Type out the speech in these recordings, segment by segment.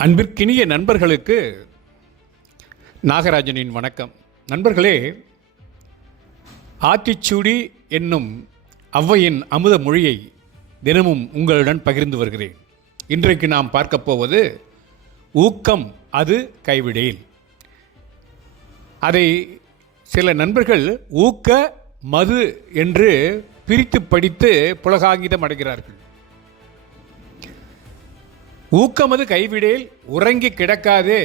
அன்பிற்கினிய நண்பர்களுக்கு நாகராஜனின் வணக்கம். நண்பர்களே, ஆத்திச்சூடி என்னும் ஔவையின் அமுத மொழியை தினமும் உங்களுடன் பகிர்ந்து வருகிறேன். இன்றைக்கு நாம் பார்க்கப் போவது ஊக்கம் அது கைவிடேல். அதை சில நண்பர்கள் ஊக்க மது என்று பிரித்து படித்து புலகாங்கிதம் அடைகிறார்கள். ஊக்கமது கைவிடேல், உறங்கி கிடக்காதே,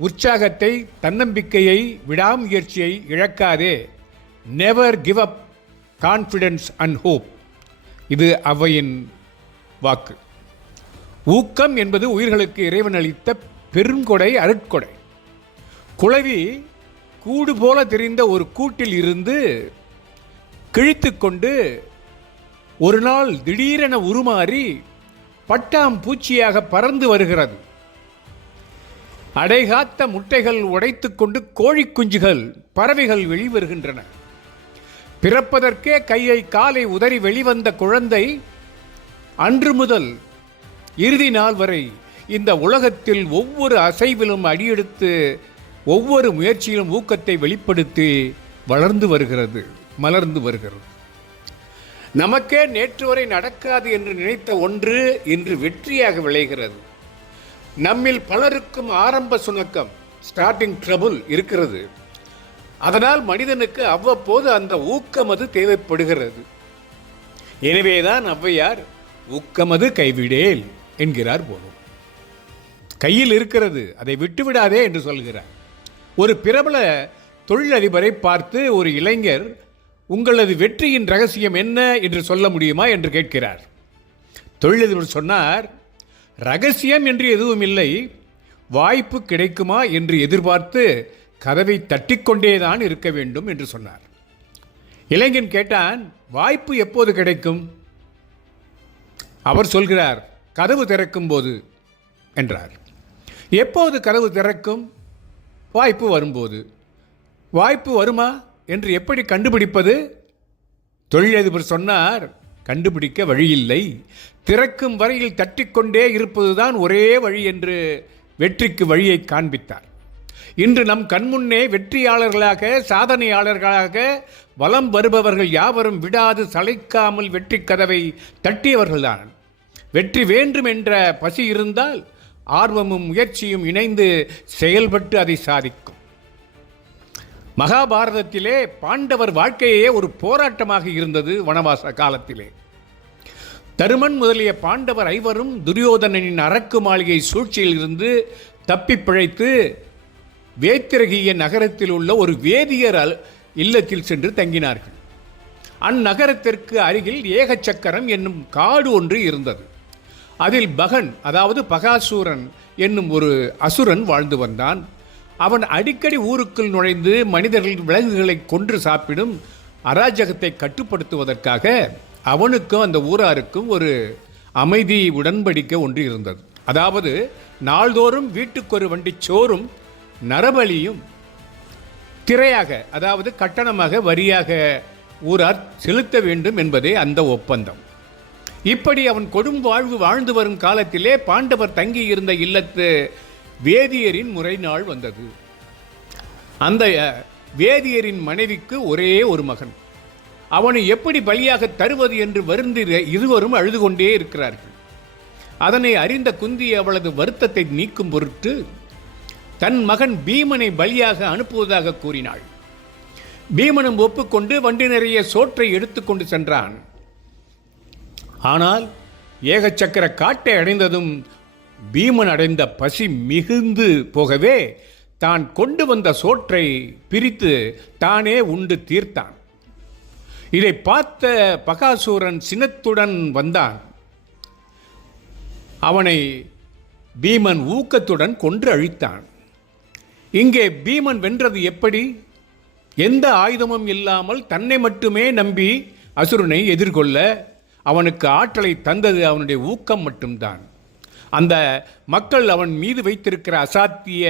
உற்சாகத்தை தன்னம்பிக்கையை விடாமுயற்சியை இழக்காதே, never give up confidence and hope. இது ஔவையின் வாக்கு. ஊக்கம் என்பது உயிர்களுக்கு இறைவன் அளித்த பெருங்கொடை, அருட்கொடை. குளவி கூடு போல தெரிந்த ஒரு கூட்டில் இருந்து கிழித்து கொண்டு ஒரு நாள் திடீரென உருமாறி பட்டாம் பூச்சியாக பறந்து வருகிறது. அடைகாத்த முட்டைகள் உடைத்து கொண்டு கோழி குஞ்சுகள், பறவைகள் வெளிவருகின்றன. பிறப்பதற்கே கையை காலை உதறி வெளிவந்த குழந்தை அன்று முதல் இறுதி நாள் வரை இந்த உலகத்தில் ஒவ்வொரு அசைவிலும் அடியெடுத்து ஒவ்வொரு முயற்சியிலும் ஊக்கத்தை வெளிப்படுத்தி வளர்ந்து வருகிறது, மலர்ந்து வருகிறது. நமக்கே நேற்று வரை நடக்காது என்று நினைத்த ஒன்று இன்று வெற்றியாக விளைகிறது. நம்மில் பலருக்கும் ஆரம்ப சுணக்கம், ஸ்டார்டிங் ட்ரபுள் இருக்கிறது. அதனால் மனிதனுக்கு அவ்வப்போது அந்த ஊக்கமது தேவைப்படுகிறது. எனவேதான் ஔவையார் ஊக்கமது கைவிடேல் என்கிறார் போலும். கையில் இருக்கிறது, அதை விட்டுவிடாதே என்று சொல்கிறார். ஒரு பிரபல தொழிலதிபரை பார்த்து ஒரு இளைஞர், உங்களது வெற்றியின் ரகசியம் என்ன என்று சொல்ல முடியுமா என்று கேட்கிறார். தொழிலதிபர் சொன்னார், ரகசியம் என்று எதுவும் இல்லை, வாய்ப்பு கிடைக்குமா என்று எதிர்பார்த்து கதவை தட்டிக்கொண்டேதான் இருக்க வேண்டும் என்று சொன்னார். இளைஞன் கேட்டான், வாய்ப்பு எப்போது கிடைக்கும்? அவர் சொல்கிறார், கதவு திறக்கும் போது என்றார். எப்போது கதவு திறக்கும்? வாய்ப்பு வரும்போது. வாய்ப்பு வருமா என்று எப்படி கண்டுபிடிப்பது? தொழிலதிபர் சொன்னார், கண்டுபிடிக்க வழியில்லை, திறக்கும் வரையில் தட்டிக்கொண்டே இருப்பதுதான் ஒரே வழி என்று வெற்றிக்கு வழியை காண்பித்தார். இன்று நம் கண்முன்னே வெற்றியாளர்களாக, சாதனையாளர்களாக வலம் வருபவர்கள் யாவரும் விடாது சளைக்காமல் வெற்றி கதவை தட்டியவர்கள்தான். வெற்றி வேண்டும் என்ற பசி இருந்தால் ஆர்வமும் முயற்சியும் இணைந்து செயல்பட்டு அதை சாதிக்கும். மகாபாரதத்திலே பாண்டவர் வாழ்க்கையே ஒரு போராட்டமாக இருந்தது. வனவாச காலத்திலே தருமன் முதலிய பாண்டவர் ஐவரும் துரியோதனனின் அரக்கு மாளிகை சூழ்ச்சியில் இருந்து தப்பி பிழைத்து வேத்திரகிய நகரத்தில் உள்ள ஒரு வேதியர் இல்லத்தில் சென்று தங்கினார்கள். அந்நகரத்திற்கு அருகில் ஏகச்சக்கரம் என்னும் காடு ஒன்று இருந்தது. அதில் பகன், அதாவது பகாசூரன் என்னும் ஒரு அசுரன் வாழ்ந்து வந்தான். அவன் அடிக்கடி ஊருக்குள் நுழைந்து மனிதர்கள் விலங்குகளை கொன்று சாப்பிடும் அராஜகத்தை கட்டுப்படுத்துவதற்காக அவனுக்கும் அந்த ஊராருக்கும் ஒரு அமைதி உடன்படிக்கை ஒன்று இருந்தது. அதாவது நாள்தோறும் வீட்டுக்கொரு வண்டி சோறும் நரபலியும் திரையாக, அதாவது கட்டணமாக, வரியாக ஊரார் செலுத்த வேண்டும் என்பதே அந்த ஒப்பந்தம். இப்படி அவன் கொடும் வாழ்வு வாழ்ந்து வரும் காலத்திலே பாண்டவர் தங்கியிருந்த இல்லத்து வேதியரின் முறை நாள் வந்தது. அந்த வேதியரின் மனைவிக்கு ஒரே ஒரு மகன். அவனை எப்படி பலியாக தருவது என்று வருந்தி இருவரும் அழுது கொண்டே இருக்கிறார்கள். அதனை அறிந்த குந்தி அவளது வருத்தத்தை நீக்கும் பொருட்டு தன் மகன் பீமனை பலியாக அனுப்புவதாக கூறினாள். பீமனும் ஒப்புக்கொண்டு வண்டி நிறைய சோற்றை எடுத்துக்கொண்டு சென்றான். ஆனால் ஏகச்சக்கர காட்டை அடைந்ததும் பீமன் அடைந்த பசி மிகுந்து போகவே தான் கொண்டு வந்த சோற்றை பிரித்து தானே உண்டு தீர்த்தான். இதை பார்த்த பகாசூரன் சினத்துடன் வந்தான். அவனை பீமன் ஊக்கத்துடன் கொன்று அழித்தான். இங்கே பீமன் வென்றது எப்படி? எந்த ஆயுதமும் இல்லாமல் தன்னை மட்டுமே நம்பி அசுரனை எதிர்கொள்ள அவனுக்கு ஆற்றலை தந்தது அவனுடைய ஊக்கம் மட்டும்தான். அந்த மக்கள் அவன் மீது வைத்திருக்கிற அசாத்திய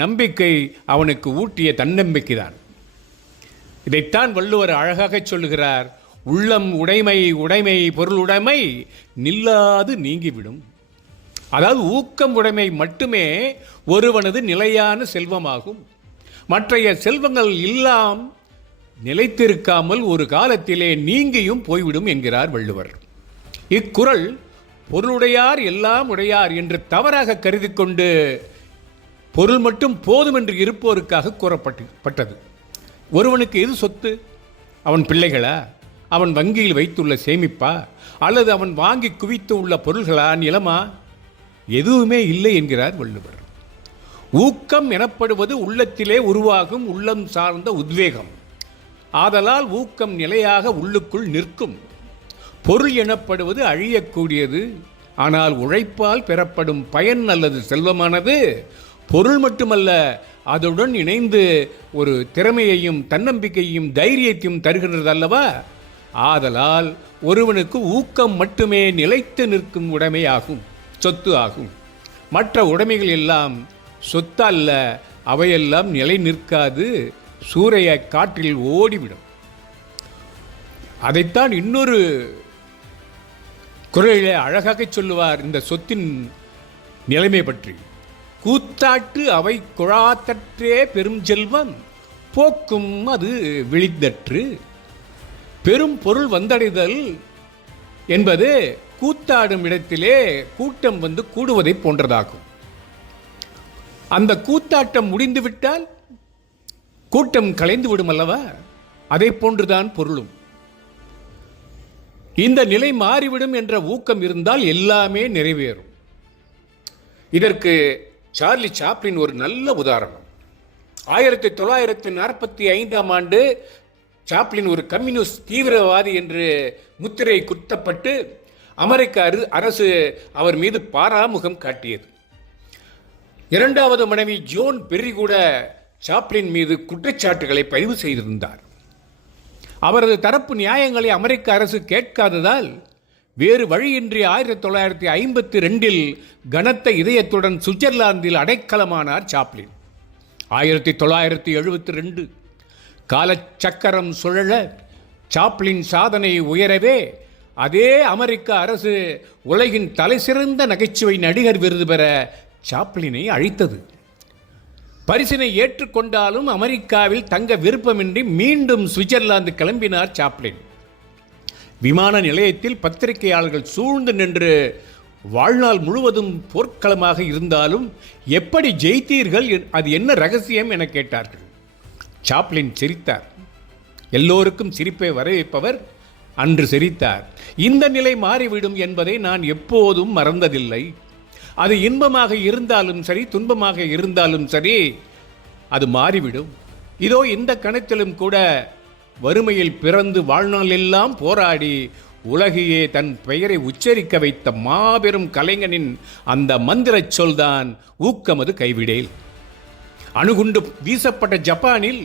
நம்பிக்கை அவனுக்கு ஊட்டிய தன்னம்பிக்கைதான். இதைத்தான் வள்ளுவர் அழகாக சொல்லுகிறார், உள்ளம் உடைமை, உடைமை பொருளுடைமை நில்லாது நீங்கிவிடும். அதாவது ஊக்கம் உடைமை மட்டுமே ஒருவனது நிலையான செல்வமாகும். மற்றைய செல்வங்கள் எல்லாம் நிலைத்திருக்காமல் ஒரு காலத்திலே நீங்கியும் போய்விடும் என்கிறார் வள்ளுவர். இக்குறள் பொருளுடையார் எல்லாம் உடையார் என்று தவறாக கருதி கொண்டு பொருள் மட்டும் போதும் என்று இருப்போருக்காக கூறப்பட்டது. ஒருவனுக்கு எது சொத்து? அவன் பிள்ளைகளா, அவன் வங்கியில் வைத்துள்ள சேமிப்பா, அல்லது அவன் வாங்கி குவித்து உள்ள பொருள்களா, நிலமா? எதுவுமே இல்லை என்கிறார் வள்ளுவர். ஊக்கம் எனப்படுவது உள்ளத்திலே உருவாகும் உள்ளம் சார்ந்த உத்வேகம். ஆதலால் ஊக்கம் நிலையாக உள்ளுக்குள் நிற்கும். பொருள் எனப்படுவது அழியக்கூடியது. ஆனால் உழைப்பால் பெறப்படும் பயன் அல்லது செல்வமானது பொருள் மட்டுமல்ல, அதுடன் இணைந்து ஒரு திறமையையும் தன்னம்பிக்கையும் தைரியத்தையும் தருகின்றது அல்லவா? ஆதலால் ஒருவனுக்கு ஊக்கம் மட்டுமே நிலைத்து நிற்கும் உடைமையாகும், சொத்து ஆகும். மற்ற உடைமைகள் எல்லாம் சொத்து அல்ல, அவையெல்லாம் நிலை நிற்காது, சூறைய காற்றில் ஓடிவிடும். அதைத்தான் இன்னொரு குரலிலே அழகாக சொல்லுவார் இந்த சொத்தின் நிலைமை பற்றி. கூத்தாட்டு அவை குழாத்தற்றே பெரும் செல்வம் போக்கும் அது விழித்தற்று. பெரும் பொருள் வந்தடைதல் என்பது கூத்தாடும் இடத்திலே கூட்டம் வந்து கூடுவதை போன்றதாகும். அந்த கூத்தாட்டம் முடிந்துவிட்டால் கூட்டம் கலைந்து விடும் அல்லவா? அதை போன்றுதான் பொருளும். இந்த நிலை மாறிவிடும் என்ற ஊக்கம் இருந்தால் எல்லாமே நிறைவேறும். இதற்கு சார்லி சாப்ளின் ஒரு நல்ல உதாரணம். 1945 ஆண்டு சாப்ளின் ஒரு கம்யூனிஸ்ட் தீவிரவாதி என்று முத்திரை குத்தப்பட்டு அமெரிக்க அரசு அவர் மீது பாராமுகம் காட்டியது. இரண்டாவது மனைவி ஜோன் பெர்ரி கூட சாப்ளின் மீது குற்றச்சாட்டுகளை பதிவு செய்திருந்தார். அவரது தரப்பு நியாயங்களை அமெரிக்க அரசு கேட்காததால் வேறு வழியின்றி 1952 கனத்த இதயத்துடன் சுவிட்சர்லாந்தில் அடைக்கலமானார் சாப்ளின். 1972 காலச்சக்கரம் சுழல சாப்ளின் சாதனை உயரவே அதே அமெரிக்க அரசு உலகின் தலைசிறந்த நகைச்சுவை நடிகர் விருது பெற சாப்ளினை அழைத்தது. பரிசினை ஏற்றுக்கொண்டாலும் அமெரிக்காவில் தங்க விருப்பமின்றி மீண்டும் சுவிட்சர்லாந்து கிளம்பினார் சாப்ளின். விமான நிலையத்தில் பத்திரிகையாளர்கள் சூழ்ந்து நின்று வாழ்நாள் முழுவதும் போர்க்களமாக இருந்தாலும் எப்படி ஜெயித்தீர்கள், அது என்ன ரகசியம் என கேட்டார்கள். சாப்ளின் சிரித்தார். எல்லோருக்கும் சிரிப்பை வரவைப்பவர் அன்று சிரித்தார். இந்த நிலை மாறிவிடும் என்பதை நான் எப்போதும் மறந்ததில்லை. அது இன்பமாக இருந்தாலும் சரி, துன்பமாக இருந்தாலும் சரி, அது மாறிவிடும். இதோ இந்த கணத்திலும் கூட வறுமையில் பிறந்து வாழ்நாள் எல்லாம் போராடி உலகையே தன் பெயரை உச்சரிக்க வைத்த மாபெரும் கலைஞனின் அந்த மந்திர சொல்தான் ஊக்கமது கைவிடேல். அணுகுண்டு வீசப்பட்ட ஜப்பானில்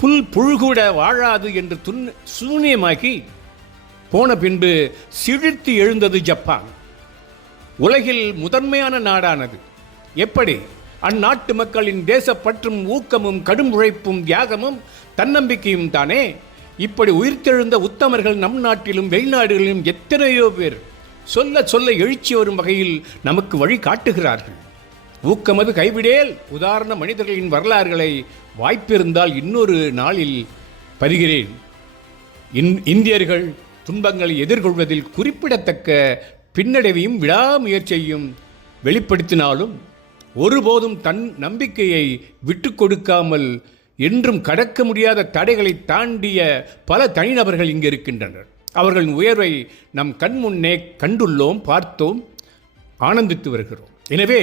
புல் புழுகூட வாழாது என்று சூன்யமாகி போன பின்பு சிழித்து எழுந்தது ஜப்பான். உலகில் முதன்மையான நாடானது. எப்படி? அந்நாட்டு மக்களின் தேசப்பற்றும் ஊக்கமும் கடும் உழைப்பும் தியாகமும் தன்னம்பிக்கையும் தானே. இப்படி உயிர்த்தெழுந்த உத்தமர்கள் நம் நாட்டிலும் வெளிநாடுகளிலும் எத்தனையோ பேர் சொல்ல சொல்ல எழுச்சி வரும் வகையில் நமக்கு வழி காட்டுகிறார்கள். ஊக்கமது கைவிடேல் உதாரண மனிதர்களின் வரலாறுகளை வாய்ப்பிருந்தால் இன்னொரு நாளில் பதிகிறேன். இந்தியர்கள் துன்பங்களை எதிர்கொள்வதில் குறிப்பிடத்தக்க பின்னடைவையும் விடாமுயற்சியையும் வெளிப்படுத்தினாலும் ஒருபோதும் தன் நம்பிக்கையை விட்டு கொடுக்காமல் என்றும் கடக்க முடியாத தடைகளை தாண்டிய பல தனிநபர்கள் இங்கு இருக்கின்றனர். அவர்களின் உயர்வை நம் கண் முன்னே கண்டுள்ளோம், பார்த்தோம், ஆனந்தித்து வருகிறோம். எனவே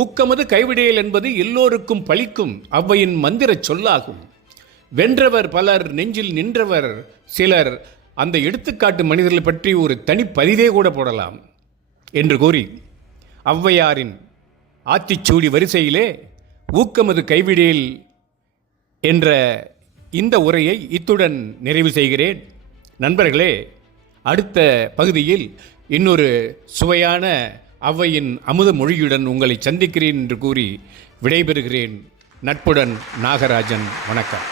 ஊக்கமது கைவிடேல் என்பது எல்லோருக்கும் பலிக்கும் ஔவையின் மந்திர சொல்லாகும். வென்றவர் பலர், நெஞ்சில் நின்றவர் சிலர். அந்த எடுத்துக்காட்டு மனிதர்களை பற்றி ஒரு தனி பதிவே கூட போடலாம் என்று கூறி ஔவையாரின் ஆத்திச்சூடி வரிசையிலே ஊக்கமது கைவிடேல் என்ற இந்த உரையை இத்துடன் நிறைவு செய்கிறேன். நண்பர்களே, அடுத்த பகுதியில் இன்னொரு சுவையான ஔவையின் அமுத மொழியுடன் உங்களை சந்திக்கிறேன் என்று கூறி விடைபெறுகிறேன். நட்புடன் நாகராஜன். வணக்கம்.